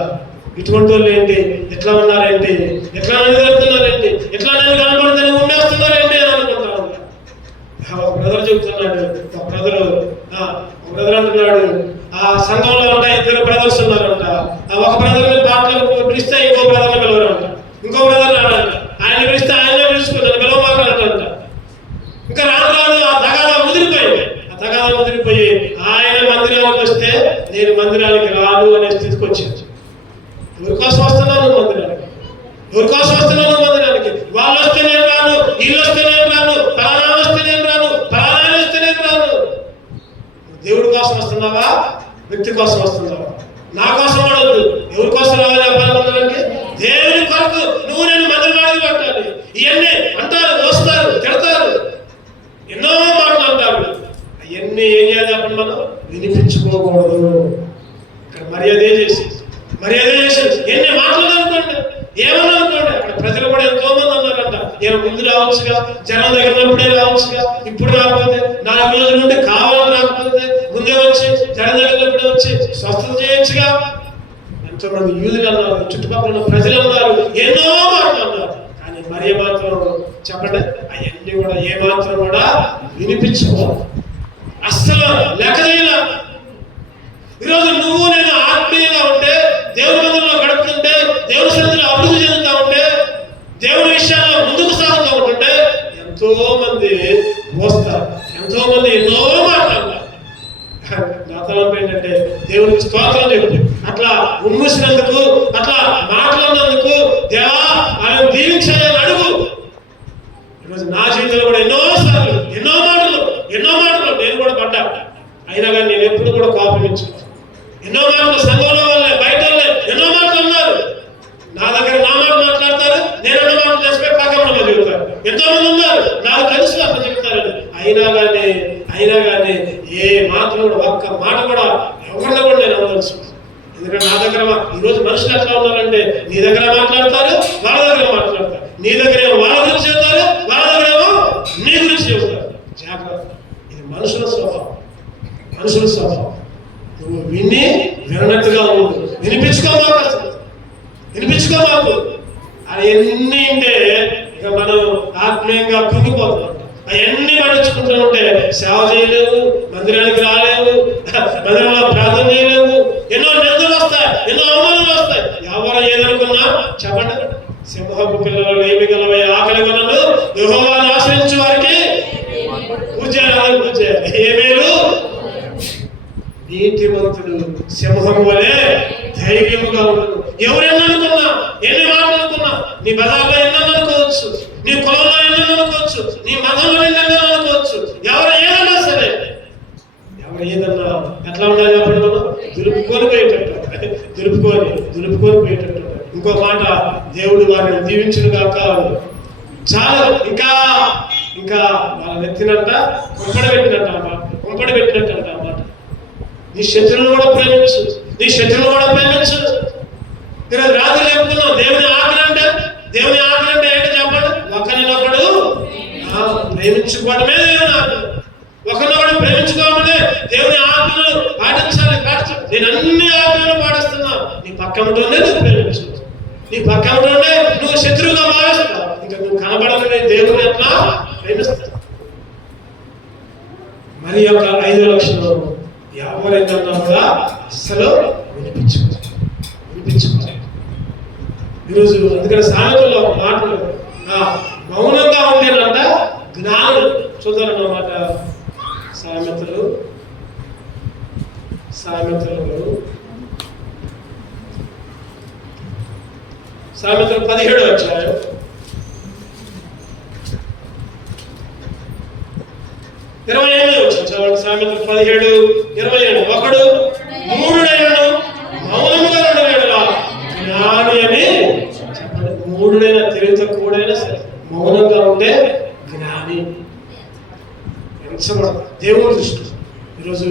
ఇటువంటి వాళ్ళు ఏంటి, ఎట్లా ఉన్నారేంటి, ఎట్లా నిలబెడుతున్నారేంటి, ఎట్లా నేను కనపడుతుంది ఉమ్మేస్తున్నారేంటి అని అనుకుంటాను. ఒక బ్రదర్ చెబుతున్నాడు, ఒక బ్రదర్ అంటున్నాడు, ఆ సంఘంలో ఉంటా 2 బ్రదర్స్ ఉన్నారంట. ఒక బ్రదర్ని పాటలు పిలిస్తే ఇంకో బ్రదర్ని పిలవరంట, ఇంకో బ్రదర్ రాడంట, ఆయన పిలిస్తే ఆయనే పిలుచుకున్నాను పిలవమాకంట. ఇంకా రాను ఆ తగాదా ముదిరిపోయి ఆయన మందిరానికి వస్తే నేను మందిరానికి రాను అనే స్థితికి వచ్చింది. ఎవరి కోసం వస్తున్నాను మందిరానికి, వాళ్ళు వస్తే నేను రాను, వీళ్ళు వస్తే నేను రాను, ఫలానా వస్తే నేను రాను, ఫలానా వస్తే నేను రాను. దేవుడి కోసం వస్తున్నావా, వ్యక్తి కోసం వస్తున్నావా? నా కోసం వాడద్దు. ఎవరి కోసం రావాలి ఆ మందిరానికి? దేవుని కొరకు నువ్వు నేను మందిరానికి పెట్టాలి. ఇవన్నీ అంటారు, వస్తారు, తిడతారు, ఎన్నో మాటలు అంటారు. అవన్నీ ఏం చేయాలి? అప్పుడు మనం వినిపించుకోకూడదు. ఇక్కడ మర్యాద చేసి ఎన్ని మాట్లాడాలనుకోండి, ఏమన్నా అనుకోండి. అక్కడ ప్రజలు కూడా ఎంతో మంది అన్నారంట, నేను ముందు రావచ్చుగా, జనం దగ్గర ఉన్నప్పుడే రావచ్చుగా, ఇప్పుడు రాకపోతే 4 రోజుల నుండి కావాలని రాకపోతే ముందే వచ్చి జనం దగ్గర ఉన్నప్పుడే వచ్చి స్వస్థత చేయొచ్చుగా. ఎంతో మంది యూదులు అన్నారు, చుట్టుపక్కల ఉన్న ప్రజలు అన్నారు, ఎన్నో మాటలు అన్నారు. కానీ మరి మాత్రం చెప్పండి, అవన్నీ కూడా ఏ మాత్రం కూడా వినిపించుకోవాలి, అస్సలు లెక్క చేయాల. ఈరోజు నువ్వు నేను ఆత్మీయంగా ఉంటే, దేవుని మందిరంలో గడుపుతుంటే, దేవుని సన్నిధిలో అభివృద్ధి చెందుతూ ఉంటే, దేవుని విషయాల్లో ముందుకు సాగుతూ ఉంటుంటే ఎంతో మంది మోస్తారు, ఎంతో మంది ఎన్నో మాట్లాడతారు. నా తలంపు ఏంటంటే, దేవునికి స్తోత్రం చెప్పు. అట్లా ఉమ్మేసినందుకు, అట్లా మాట్లాడినందుకు దేవా ఆయన దీవించాలని అడుగు. ఈరోజు నా జీవితంలో కూడా ఎన్నోసార్లు ఎన్నో మాటలు నేను కూడా పడ్డా. అయినా కానీ నేను ఎప్పుడు కూడా కోపమించు. ఎన్నో మాటలు సంఘంలో వాళ్ళే, బయట వాళ్ళే ఎన్నో మాటలు అన్నారు. నా దగ్గర నా మాట మాట్లాడతారు, నేను ఎన్నో మాటలు చేసిపోయి పక్కన చెబుతారు. ఎంతో మంది ఉన్నారు, నాకు తెలుసు అట్లా చెప్తారు. అయినా కానీ ఏ మాటలు కూడా, ఒక్క మాట కూడా ఎవరిని కూడా నేను అవ్వదలుచు. ఎందుకంటే నా దగ్గర ఈరోజు మనుషులు ఎట్లా ఉన్నారంటే, నీ దగ్గర మాట్లాడతారు, వాళ్ళ దగ్గర మాట్లాడతారు, నీ దగ్గర ఏమో వాళ్ళ గురించి చెబుతారు, వాళ్ళ దగ్గర ఏమో నీ గురించి చెబుతారు. జాగ్రత్త, ఇది మనుషుల స్వభావం. నువ్వు విన్నట్టుగా ఉండు, వినిపించుకోమాకు. అవన్నీ ఉంటే ఇక మనం ఆత్మీయంగా కుంగిపోతాం. అవన్నీ పట్టించుకుంటూ ఉంటే సేవ చేయలేవు, మందిరానికి రాలేవు, మందిరంలో ప్రార్థన చేయలేవు. ఎన్నో నిందలు వస్తాయి, ఎన్నో అవమానాలు వస్తాయి. ఎవరు ఏదనుకున్నా చెప్పండి, సింహపు పిల్లలు ఏమి గలవై ఆకలి గలలు యెహోవాను ఆశ్రయించు వారికి పూజ చేయాలి. ఏమేలు నీతిమంతుడు సింహము వలె ధైర్యముగా ఉండదు. ఎవరెన్ననుకున్నా, ఎన్ని మాటలు అనుకున్నా, నీ బజార్లో ఎన్నో అనుకోవచ్చు, నీ కులంలో ఎన్నో అనుకోవచ్చు, నీ మతంలో ఎన్నో అనుకోవచ్చు, ఎవరు ఏదన్నా సరే, ఎవరు ఏదన్నా ఎట్లా ఉండాలి? అప్పుడు మనం దులుపుకొని పోయేటట్టు. ఇంకో మాట, దేవుడు వారిని దీవించునుగాక. చాలా ఇంకా వాళ్ళ నెత్తినంట కొంపడి పెట్టినట్టు అన్నమాట. నీ శత్రువులు కూడా ప్రేమించు. ఈరోజు రాత్రి చెప్తున్నాం, దేవుని ఆజ్ఞ అంటే ఏంటో చెప్పండి. ఒకరినొకడు ప్రేమించుకోవడమే దేవుని ఆజ్ఞ. ఒకరినొకడు ప్రేమించుకోవడమే దేవుని ఆజ్ఞలు పాటించాలి. నేను అన్ని ఆజ్ఞలు పాటిస్తున్నా. నీ పక్కనతోనే నువ్వు ప్రేమించు, నీ పక్కనతోనే నువ్వు శత్రువుగా భావిస్తావు. ఇంకా నువ్వు కనబడని దేవుని ఎట్లా ప్రేమిస్తావు? మరి ఒక 5 లక్షలు ఎవరైనా కూడా అస్సలు వినిపించుకోలేదు. ఈరోజు అందుకని సామెతల్లో మాటలు మౌనంగా ఉండేనంట జ్ఞానులు. చూద్దామన్నమాట. సామెతలు 17 వచ్చాయి. 28 వచ్చాయి. సామెతలు 17:27. ఒకడు మూఢుడైనను మౌనముగా ఉండలేడులా జ్ఞాని అని చెప్పండి. మూఢుడైన, తెలివి తక్కువడైనా సరే మౌనంగా ఉంటే జ్ఞాని ఎంచబడ దేవుని దృష్టి. ఈరోజు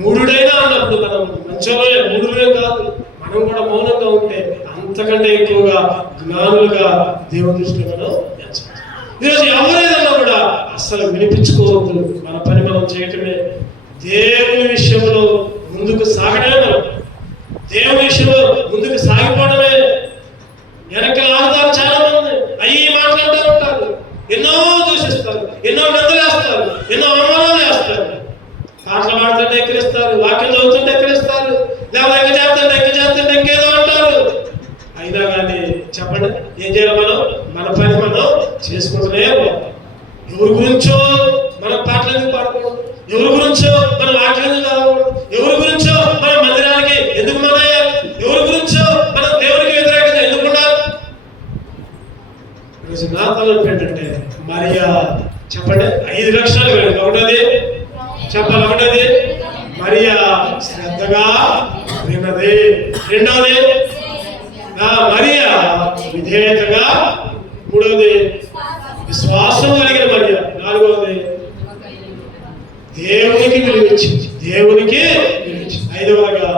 మూఢుడైనా అన్నప్పుడు మనం మంచోళ్ళే, మూఢులే కాదు, మనం కూడా మౌనంగా ఉంటే అంతకంటే ఎక్కువగా జ్ఞానులుగా దేవుని దృష్టిలో మనం ఎంచబడతాం. ఈరోజు ఎవరేదన్నా కూడా అస్సలు వినిపించుకోవద్దు. మన పని మనం చేయటమే. దేవుని విషయంలో ముందుకు సాగడమే మనం. దేవుని విషయంలో ముందుకు సాగిపోవడమే. వెనక్కి లాగుతారు చాలా మంది, అయ్యి మాట్లాడుతూ ఉంటారు, ఎన్నో దూషిస్తారు, ఎన్నో నిందలేస్తారు, ఎన్నో అవమానాలు వేస్తారు. పాటలు పాడుతుంటే ఎక్కిరిస్తారు, వాక్యం చదువుతుంటే ఎక్కిరిస్తారు, లేకపోతే ఎక్క చేస్తుంటే ఇంకేదో అంటారు. అయినా కానీ చెప్పండి, ఏం చేయాలి మనం? మన పని మనం చేసుకుంటూనే పోతాం. ఎవరి గురించో మనం పాటలు ఎందుకు పాడకూడదు? ఎవరి గురించో మన వాక్యం ఎందుకు కావకూడదు? ఎవరి గురించో మన మందిరానికి ఎందుకు మానేయాలి? ఎవరి గురించో మనం దేవునికి వ్యతిరేకంగా ఎందుకు ఉండాలి? ఈరోజు నా తలపు ఏంటంటే మరియా చెప్పండి 5 లక్షలు వెళ్ళింది. ఒకటోది చెప్పాలి, ఒకటోది మరియా శ్రద్ధగా విన్నది. రెండోది మరియా విధేయతగా. మూడవది విశ్వాసం కలిగిన మరియా. నాలుగవది దేవునికి విలువించింది, దేవునికి విలువించింది. ఐదవదిగా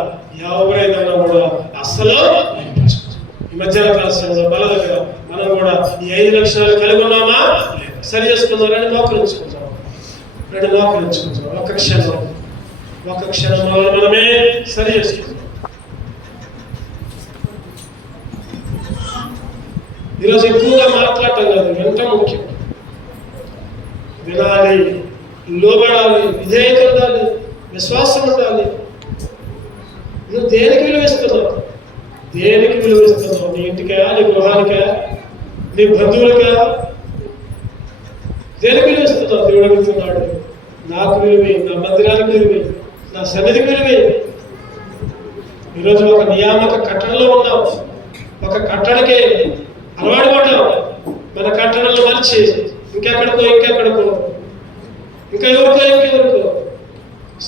ఎవరైనా కూడా అస్సలు వినిపించదు. ఈ మధ్యాహ్న కాలంలో బల దగ్గర మనం కూడా ఈ 5 లక్షలు కలిగి ఉన్నామా? సరి చేసుకుందాం. రెండు మోకరించుకుందాం. ఒక క్షణం మనమే సరి చేసుకుందాం. ఈరోజు ఎక్కువగా మాట్లాడటం కాదు, ఎంత ముఖ్యం. వినాలి, లోబడాలి, విధేయత ఉండాలి, విశ్వాసం ఉండాలి. నువ్వు దేనికి విలువిస్తున్నావు? దేనికి విలువిస్తున్నావు? నీ ఇంటికా, నీ గృహానికా, నీ బంధువులకా? దేనికి విలువిస్తున్నావు? దేవుడు అడుగుతున్నాడు, నాకు విలువే, నా మందిరానికి విలువే, నా సన్నిధికి విలువే. ఈరోజు ఒక నియామక కట్టడలో ఉన్నాం, ఒక కట్టడకే అలవాటు పడ్డాం. మన కట్టడలు మర్చి ఇంకెక్కడికో ఇంకా ఎవరికో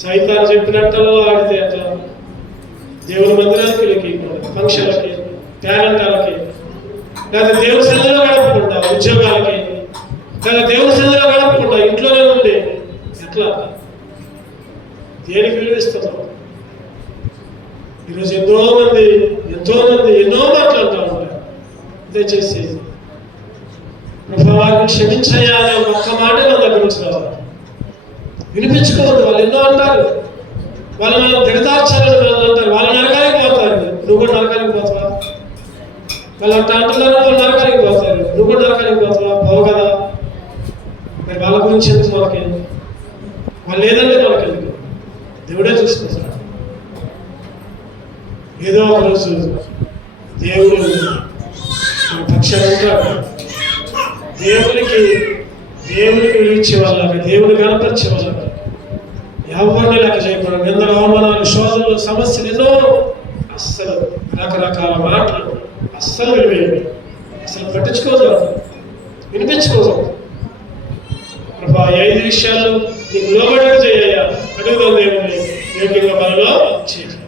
సైతాన్ని చెప్పినట్టలో ఆడితే అట్లా దేవుని మందిరానికి, ఫంక్షన్లకి, పేరెంటాలకి, లేదా దేవుని సన్నిధిలో గడపకుండా ఉద్యోగాలకి, లేదా దేవుని సన్నిధిలో గడపకుండా ఇంట్లోనే ఉండి ఎట్లా? దేనికి విలువిస్తున్నాం? ఈరోజు ఎంతో మంది ఎన్నో మాట్లాడుతూ ఉంటారు. దయచేసి ప్రభావాన్ని క్షమించయ్యా అనే ఒక్క మాట మన దగ్గర నుంచి రావాలి. వినిపించుకోవద్దు. వాళ్ళు ఎన్నో అంటారు, వాళ్ళు మనం దిగదార్చాలని వాళ్ళు అంటారు. వాళ్ళు నరకానికి పోతారు, నువ్వు కూడా నరకానికి పోతావా? వాళ్ళు అంట అంటున్నారు, వాళ్ళు నరకానికి పోతారు, నువ్వు కూడా నరకానికి పోతావా? పోవు కదా. మరి వాళ్ళ గురించి ఎందుకు మనకి? వాళ్ళు లేదంటే మనకెందుకు? దేవుడే చూసుకుంటాడు. ఏదో ఒక రోజు దేవుడు మన పక్షాన ఉంటాడు. దేవునికి విలువించే వాళ్ళకి, దేవుని కనపరిచే వాళ్ళకి ఎవరిని లెక్క చేయకూడదు. నిందలు, అవమానాలు, శోధనలు, సమస్యలు ఎన్నో. అస్సలు రకరకాల మాటలు అస్సలు విలువేయండి. అసలు పట్టించుకోదు, వినిపించుకోదు. ప్రభా 5 విషయాలు నీకు లోబడి చేయ అడుగుదాం. దేవుని యోగ్యంగా మనలో చేయాలి.